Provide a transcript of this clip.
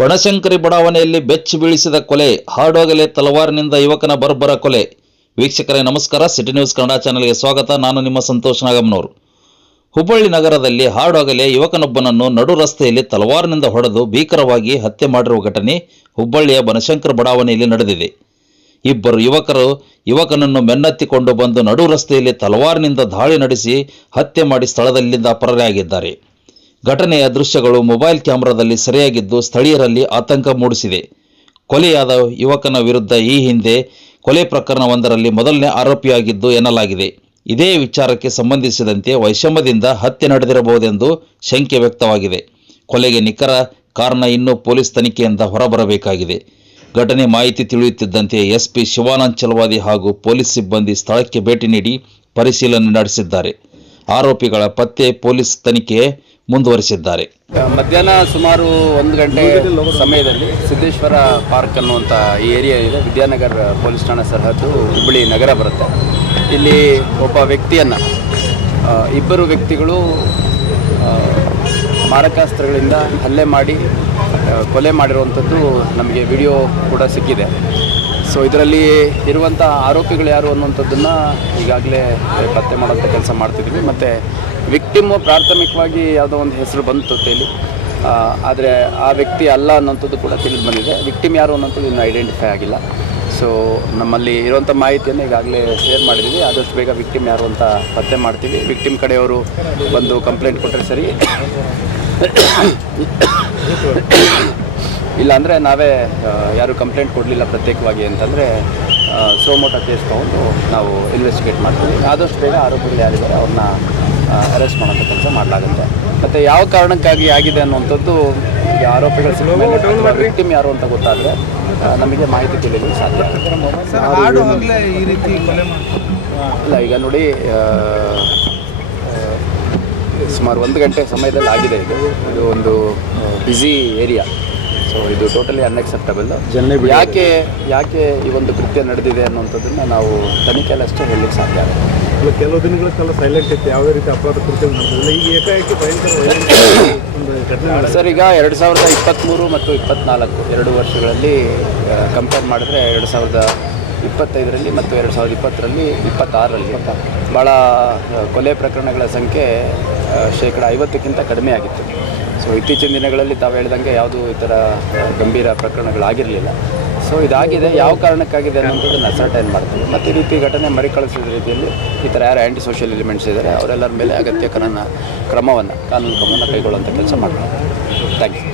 ಬನಶಂಕರಿ ಬಡಾವಣೆಯಲ್ಲಿ ಬೆಚ್ಚಿ ಬೀಳಿಸಿದ ಕೊಲೆ, ಹಾಡೋಗಲೇ ತಲವಾರಿನಿಂದ ಯುವಕನ ಬರ್ಬರ ಕೊಲೆ. ವೀಕ್ಷಕರೇ ನಮಸ್ಕಾರ, ಸಿಟಿ ನ್ಯೂಸ್ ಕನ್ನಡ ಚಾನೆಲ್ಗೆ ಸ್ವಾಗತ. ನಾನು ನಿಮ್ಮ ಸಂತೋಷ್ ನಾಗಮ್ನವರು. ಹುಬ್ಬಳ್ಳಿ ನಗರದಲ್ಲಿ ಹಾಡೋಗಲೇ ಯುವಕನೊಬ್ಬನನ್ನು ನಡು ರಸ್ತೆಯಲ್ಲಿ ತಲವಾರಿನಿಂದ ಹೊಡೆದು ಭೀಕರವಾಗಿ ಹತ್ಯೆ ಮಾಡಿರುವ ಘಟನೆ ಹುಬ್ಬಳ್ಳಿಯ ಬನಶಂಕರಿ ಬಡಾವಣೆಯಲ್ಲಿ ನಡೆದಿದೆ. ಇಬ್ಬರು ಯುವಕರು ಯುವಕನನ್ನು ಬೆನ್ನತ್ತಿಕೊಂಡು ಬಂದು ನಡು ರಸ್ತೆಯಲ್ಲಿ ತಲವಾರಿನಿಂದ ದಾಳಿ ನಡೆಸಿ ಹತ್ಯೆ ಮಾಡಿ ಸ್ಥಳದಲ್ಲಿಂದ ಪರಾರಿಯಾಗಿದ್ದಾರೆ. ಘಟನೆಯ ದೃಶ್ಯಗಳು ಮೊಬೈಲ್ ಕ್ಯಾಮೆರಾದಲ್ಲಿ ಸೆರೆಯಾಗಿದ್ದು ಸ್ಥಳೀಯರಲ್ಲಿ ಆತಂಕ ಮೂಡಿಸಿದೆ. ಕೊಲೆಯಾದ ಯುವಕನ ವಿರುದ್ಧ ಈ ಹಿಂದೆ ಕೊಲೆ ಪ್ರಕರಣವೊಂದರಲ್ಲಿ ಮೊದಲನೇ ಆರೋಪಿಯಾಗಿದ್ದು ಎನ್ನಲಾಗಿದೆ. ಇದೇ ವಿಚಾರಕ್ಕೆ ಸಂಬಂಧಿಸಿದಂತೆ ವೈಷಮ್ಯದಿಂದ ಹತ್ಯೆ ನಡೆದಿರಬಹುದೆಂದು ಶಂಕೆ ವ್ಯಕ್ತವಾಗಿದೆ. ಕೊಲೆಗೆ ನಿಖರ ಕಾರಣ ಇನ್ನೂ ಪೊಲೀಸ್ ತನಿಖೆಯಿಂದ ಹೊರಬರಬೇಕಾಗಿದೆ. ಘಟನೆ ಮಾಹಿತಿ ತಿಳಿಯುತ್ತಿದ್ದಂತೆ ಎಸ್ಪಿ ಶಿವಾನಂದ್ ಚಲವಾದಿ ಹಾಗೂ ಪೊಲೀಸ್ ಸಿಬ್ಬಂದಿ ಸ್ಥಳಕ್ಕೆ ಭೇಟಿ ನೀಡಿ ಪರಿಶೀಲನೆ ನಡೆಸಿದ್ದಾರೆ. ಆರೋಪಿಗಳ ಪತ್ತೆ ಪೊಲೀಸ್ ತನಿಖೆ ಮುಂದುವರಿಸಿದ್ದಾರೆ. ಮಧ್ಯಾಹ್ನ ಸುಮಾರು 1 ಗಂಟೆ ಸಮಯದಲ್ಲಿ ಸಿದ್ದೇಶ್ವರ ಪಾರ್ಕ್ ಅನ್ನುವಂಥ ಈ ಏರಿಯಾ ಇದೆ, ವಿದ್ಯಾನಗರ ಪೊಲೀಸ್ ಠಾಣಾ ಸರಹದ್ದು ಹುಬ್ಬಳ್ಳಿ ನಗರ ಬರುತ್ತೆ. ಇಲ್ಲಿ ಒಬ್ಬ ವ್ಯಕ್ತಿಯನ್ನು ಇಬ್ಬರು ವ್ಯಕ್ತಿಗಳು ಮಾರಕಾಸ್ತ್ರಗಳಿಂದ ಹಲ್ಲೆ ಮಾಡಿ ಕೊಲೆ ಮಾಡಿರುವಂಥದ್ದು ನಮಗೆ ವಿಡಿಯೋ ಕೂಡ ಸಿಕ್ಕಿದೆ. ಸೊ ಇದರಲ್ಲಿ ಇರುವಂಥ ಆರೋಪಿಗಳು ಯಾರು ಅನ್ನುವಂಥದ್ದನ್ನು ಈಗಾಗಲೇ ಪತ್ತೆ ಮಾಡುವಂಥ ಕೆಲಸ ಮಾಡ್ತಿದ್ವಿ. ಮತ್ತು ವಿಕ್ಟಿಮು ಪ್ರಾಥಮಿಕವಾಗಿ ಯಾವುದೋ ಒಂದು ಹೆಸರು ಬಂತು ತೇಲಿ, ಆದರೆ ಆ ವ್ಯಕ್ತಿ ಅಲ್ಲ ಅನ್ನೋಂಥದ್ದು ಕೂಡ ತಿಳಿದು ಬಂದಿದೆ. ವಿಕ್ಟಿಮ್ ಯಾರು ಅನ್ನೋಂಥದ್ದು ಇನ್ನೂ ಐಡೆಂಟಿಫೈ ಆಗಿಲ್ಲ. ಸೊ ನಮ್ಮಲ್ಲಿ ಇರುವಂಥ ಮಾಹಿತಿಯನ್ನು ಈಗಾಗಲೇ ಶೇರ್ ಮಾಡಿದ್ದೀವಿ. ಆದಷ್ಟು ಬೇಗ ವಿಕ್ಟಿಮ್ ಯಾರು ಅಂತ ಪತ್ತೆ ಮಾಡ್ತೀವಿ. ವಿಕ್ಟಿಮ್ ಕಡೆಯವರು ಬಂದು ಕಂಪ್ಲೇಂಟ್ ಕೊಟ್ಟರೆ ಸರಿ, ಇಲ್ಲಾಂದರೆ ನಾವೇ ಯಾರು ಕಂಪ್ಲೇಂಟ್ ಕೊಡಲಿಲ್ಲ ಪ್ರತ್ಯೇಕವಾಗಿ ಅಂತಂದರೆ ಸೋಮೋಟೋ ಕೇಸ್ ತೊಗೊಂಡು ನಾವು ಇನ್ವೆಸ್ಟಿಗೇಟ್ ಮಾಡ್ತೀವಿ. ಆದಷ್ಟು ಬೇಗ ಆರೋಪಿಗಳು ಯಾರಿದ್ದಾರೆ ಅವ್ರನ್ನ ಅರೆಸ್ಟ್ ಮಾಡೋಂಥ ಕೆಲಸ ಮಾಡಲಾಗುತ್ತೆ. ಮತ್ತು ಯಾವ ಕಾರಣಕ್ಕಾಗಿ ಆಗಿದೆ ಅನ್ನುವಂಥದ್ದು ಈಗ ಆರೋಪಿಗಳ ಸಿಕ್ಕ ವಿಕ್ಟಿಮ್ ಯಾರು ಅಂತ ಗೊತ್ತಾದರೆ ನಮಗೆ ಮಾಹಿತಿ ತಿಳಿಯಲು ಸಾಧ್ಯ. ಇಲ್ಲ, ಈಗ ನೋಡಿ, ಸುಮಾರು 1 ಗಂಟೆ ಸಮಯದಲ್ಲಿ ಆಗಿದೆ. ಇದು ಒಂದು ಬ್ಯುಸಿ ಏರಿಯಾ. ಸೊ ಇದು ಟೋಟಲಿ ಅನ್ಎಕ್ಸೆಪ್ಟಬಲ್. ಯಾಕೆ ಈ ಒಂದು ಕೃತ್ಯ ನಡೆದಿದೆ ಅನ್ನುವಂಥದ್ದನ್ನು ನಾವು ತನಿಖೆಯಲ್ಲಿ ಅಷ್ಟೇ ಹೇಳಲಿಕ್ಕೆ ಸಾಧ್ಯ ಆಗುತ್ತೆ. ಕೆಲವು ದಿನಗಳ ಕಾಲ ಸೈಲೆಂಟ್ ಇತ್ತು, ಯಾವುದೇ ರೀತಿ ಅಪರಾಧ ಕೃತ್ಯ ನಡೆದಿಲ್ಲ. ಈಗ ಏಕಾಏಕಿ ಸರ್, ಈಗ 2023 ಮತ್ತು 24 2 ವರ್ಷಗಳಲ್ಲಿ ಕಂಪೇರ್ ಮಾಡಿದ್ರೆ 2025ರಲ್ಲಿ ಮತ್ತು 2020ರಲ್ಲಿ 26ರಲ್ಲಿ ಭಾಳ ಕೊಲೆ ಪ್ರಕರಣಗಳ ಸಂಖ್ಯೆ ಶೇಕಡ 50ಕ್ಕಿಂತ ಕಡಿಮೆ ಆಗಿತ್ತು. ಸೊ ಇತ್ತೀಚಿನ ದಿನಗಳಲ್ಲಿ ತಾವು ಹೇಳ್ದಂಗೆ ಯಾವುದೂ ಈ ಥರ ಗಂಭೀರ ಪ್ರಕರಣಗಳಾಗಿರಲಿಲ್ಲ. ಸೊ ಇದಾಗಿದೆ, ಯಾವ ಕಾರಣಕ್ಕಾಗಿದೆ ಅನ್ನೋಂಥದ್ದನ್ನು ಅಸರ್ಟೈನ್ ಮಾಡ್ತೀವಿ. ಮತ್ತು ಈ ರೀತಿ ಘಟನೆ ಮರುಕಳಿಸಿದ ರೀತಿಯಲ್ಲಿ ಈ ಥರ ಯಾರು ಆ್ಯಂಟಿ ಸೋಷಿಯಲ್ ಎಲಿಮೆಂಟ್ಸ್ ಇದ್ದಾರೆ ಅವರೆಲ್ಲರ ಮೇಲೆ ಅಗತ್ಯ ಕಾನೂನು ಕ್ರಮವನ್ನು ಕೈಗೊಳ್ಳುವಂಥ ಕೆಲಸ ಮಾಡ್ತಾರೆ. Thank you.